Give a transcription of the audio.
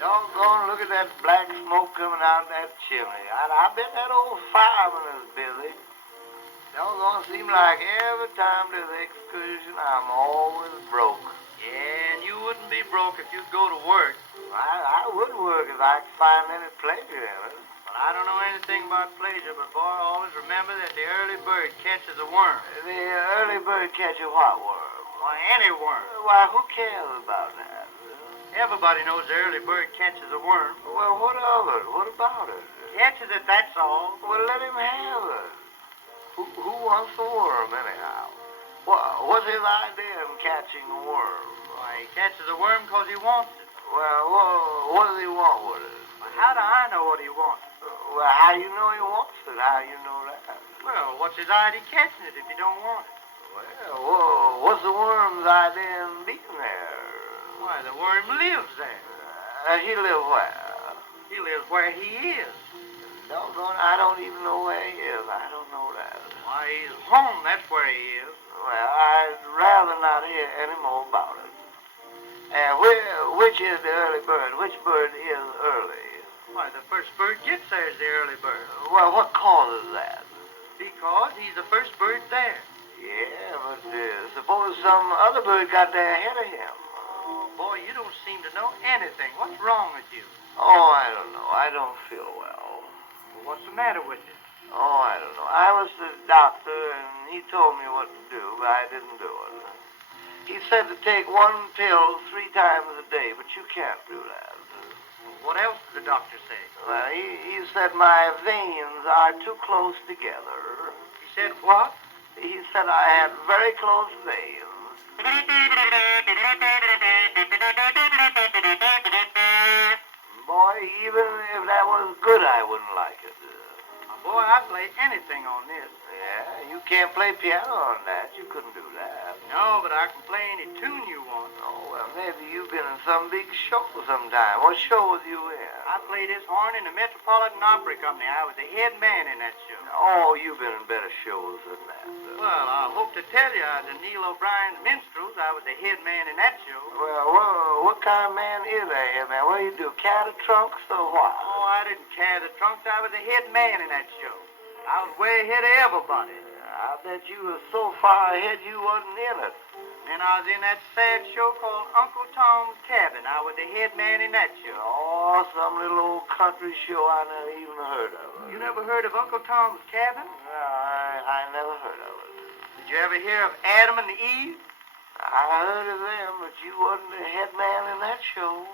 Doggone, look at that black smoke coming out of that chimney. I bet that old fireman is busy. Doggone, seem like every time there's an excursion, I'm always broke. Yeah, and you wouldn't be broke if you'd go to work. I would work if I could find any pleasure in it. Well, I don't know anything about pleasure, but boy, always remember that the early bird catches a worm. The early bird catches what worm? Why, any worm. Why, who cares about that? Everybody knows the early bird catches a worm. Well, what of it? What about it? Catches it, that's all. Well, let him have it. Who wants the worm, anyhow? What's his idea in catching a worm? Why, he catches a worm because he wants it. Well, what does he want with it? Well, how do I know what he wants? Well, how do you know he wants it? How do you know that? Well, what's his idea catching it if he don't want it? Well, what's the worm's idea in being there? Why, the worm lives there. He lives where? He lives where he is. Doggone, I don't even know where he is. I don't know that. Why, he's home, that's where he is. Well, I'd rather not hear any more about it. And which is the early bird? Which bird is early? Why, the first bird gets there is the early bird. Well, what causes that? Because he's the first bird there. Yeah, but suppose some other bird got there ahead of him. Oh, boy, you don't seem to know anything. What's wrong with you? Oh, I don't know. I don't feel well. Well, what's the matter with you? Oh, I don't know. I was the doctor, and he told me what to do, but I didn't do it. He said to take one pill 3 times a day, but you can't do that. What else did the doctor say? Well, he said my veins are too close together. He said what? He said I had very close veins. Boy, even if that was good, I wouldn't like it. Boy, I'd play anything on this. Yeah, you can't play piano on that. You couldn't do that. No, but I can play any tune you want. Oh, well, maybe you've been in some big show sometime. What show was you in? I played this horn in the Metropolitan Opera Company. I was the head man in that show. Oh, you've been in better shows than that. Well, I hope to tell you, I was in Neil O'Brien's Minstrels. I was the head man in that show. Well, what kind of man is a head man? What do you do, carry trunks or what? Oh, I didn't carry the trunks. I was the head man in that show. I was way ahead of everybody. I bet you were so far ahead you wasn't in it. Then I was in that sad show called Uncle Tom's Cabin. I was the head man in that show. Oh, some little old country show I never even heard of. You never heard of Uncle Tom's Cabin? No, I never heard of it. Did you ever hear of Adam and Eve? I heard of them, but you wasn't the head man in that show.